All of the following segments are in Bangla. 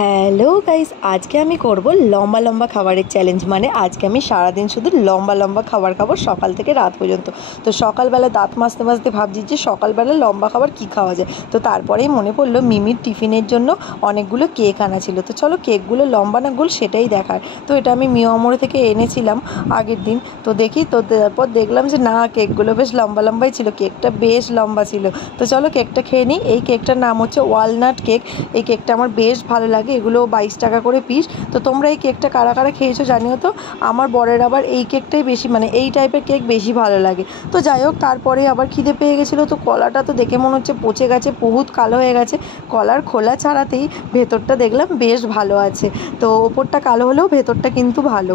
হ্যালো গাইস, আজকে আমি করব লম্বা লম্বা খাবারের চ্যালেঞ্জ। মানে আজকে আমি সারাদিন শুধু লম্বা লম্বা খাবার খাবো, সকাল থেকে রাত পর্যন্ত। তো সকালবেলা দাঁত মাজতে মাজতে ভাবছি যে সকালবেলা লম্বা খাবার কী খাওয়া যায়। তো তারপরেই মনে পড়লো মিমির টিফিনের জন্য অনেকগুলো কেক আনা ছিল। তো চলো কেকগুলো লম্বা না গোল সেটাই দেখার। তো এটা আমি মিয়ামোড় থেকে এনেছিলাম আগের দিন। তো দেখি, তো তারপর দেখলাম যে না, কেকগুলো বেশ লম্বা লম্বাই ছিল, কেকটা বেশ লম্বা ছিল। তো চলো কেকটা খেয়ে নিই। এই কেকটার নাম হচ্ছে ওয়ালনাট কেক। এই কেকটা আমার বেশ ভালো লাগে। এগুলো 22 টাকা করে পিস। তো তোমরা এই কেকটা কারা কারা খেয়েছো জানিও তো। আমার বরের আবার এই কেকটাই বেশি, মানে এই টাইপের কেক বেশি ভালো লাগে। তো যাই হোক, তারপরে আবার খিদে পেয়ে গেছিলো। তো কলাটা তো দেখে মনে হচ্ছে পচে গেছে, বহুত কালো হয়ে গেছে। কলার খোলা ছাড়াতেই ভেতরটা দেখলাম বেশ ভালো আছে। তো ওপরটা কালো হলেও ভেতরটা কিন্তু ভালো।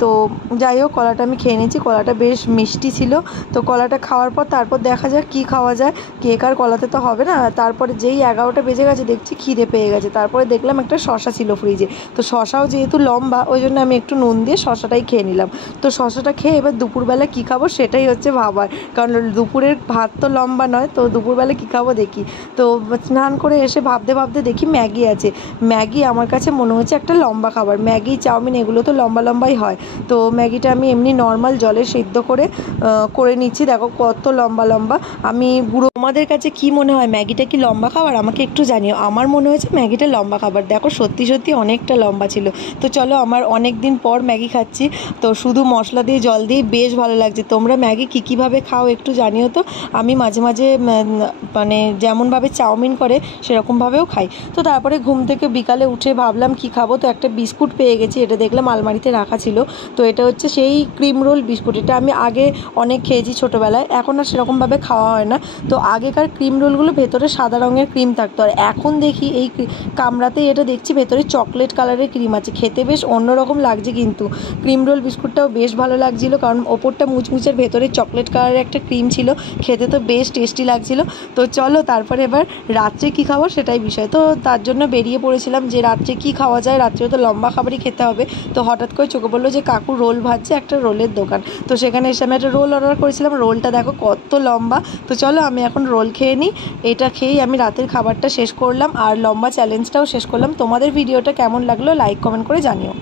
তো যাই হোক, কলাটা আমি খেয়ে নিয়েছি। কলাটা বেশ মিষ্টি ছিল। তো কলাটা খাওয়ার পর তারপর দেখা যাক কী খাওয়া যায়। কেক আর কলাতে তো হবে না। তারপরে যেই 11টা বেজে গেছে দেখছি খিদে পেয়ে গেছে। তারপরে দেখলাম একটা শশা ছিল ফ্রিজে। তো শশাও যেহেতু লম্বা, ওই জন্য আমি একটু নুন দিয়ে শশাটাই খেয়ে নিলাম। তো শশাটা খেয়ে এবার দুপুরবেলা কী খাবো সেটাই হচ্ছে ভাবার, কারণ দুপুরের ভাত তো লম্বা নয়। তো দুপুরবেলা কী খাবো দেখি। তো স্নান করে এসে ভাবতে ভাবতে দেখি ম্যাগি আছে। ম্যাগি আমার কাছে মনে হচ্ছে একটা লম্বা খাবার। ম্যাগি, চাউমিন এগুলো তো লম্বা লম্বাই হয়। তো ম্যাগিটা আমি এমনি নর্মাল জলে সিদ্ধ করে নিচ্ছি। দেখো কত লম্বা লম্বা। আমি বুড়ো, তোমাদের কাছে কি মনে হয় ম্যাগিটা কি লম্বা খাবার আমাকে একটু জানিও। আমার মনে হয়েছে ম্যাগিটা লম্বা খাবার। দেখো সত্যি সত্যি অনেকটা লম্বা ছিল। তো চলো, আমার অনেক দিন পর ম্যাগি খাচ্ছি। তো শুধু মশলা দিয়ে জল দিয়ে বেশ ভালো লাগছে। তোমরা ম্যাগি কীভাবে খাও একটু জানিও তো। আমি মাঝে মাঝে মানে যেমনভাবে চাউমিন করে সেরকমভাবেও খাই। তো তারপরে ঘুম থেকে বিকালে উঠে ভাবলাম কি খাবো। তো একটা বিস্কুট পেয়ে গেছি, এটা দেখলাম আলমারিতে রাখা ছিল। তো এটা হচ্ছে সেই ক্রিম রোল বিস্কুট। এটা আমি আগে অনেক খেয়েছি ছোটোবেলায়, এখন আর সেরকমভাবে খাওয়া হয় না। তো আগেকার ক্রিম রোলগুলো ভেতরে সাদা রঙের ক্রিম থাকতো, আর এখন দেখি এই কামড়াতেই এটা দেখছি ভেতরে চকলেট কালারের ক্রিম আছে। খেতে বেশ অন্যরকম লাগছে, কিন্তু ক্রিম রোল বিস্কুটটাও বেশ ভালো লাগছিলো, কারণ ওপরটা মুচমুচের ভেতরে চকলেট কালারের একটা ক্রিম ছিল। খেতে তো বেশ টেস্টি লাগছিলো। তো চলো তারপরে এবার রাত্রে কী খাবো সেটাই বিষয়। তো তার জন্য বেরিয়ে পড়েছিলাম যে রাত্রে কী খাওয়া যায়, রাত্রে তো লম্বা খাবারই খেতে হবে। তো হঠাৎ করে চোখে পড়লো যে কাকু রোল ভাজছে একটা রোলের দোকান। তো সেখানে এসে আমি একটা রোল অর্ডার করেছিলাম। রোলটা দেখো কত লম্বা। তো চলো আমি এখন রোল খেয়ে নিই। এটা খেয়েই আমি রাতের খাবারটা শেষ করলাম আর লম্বা চ্যালেঞ্জটাও শেষ করলাম। তোমাদের ভিডিওটা কেমন লাগলো লাইক কমেন্ট করে জানিও।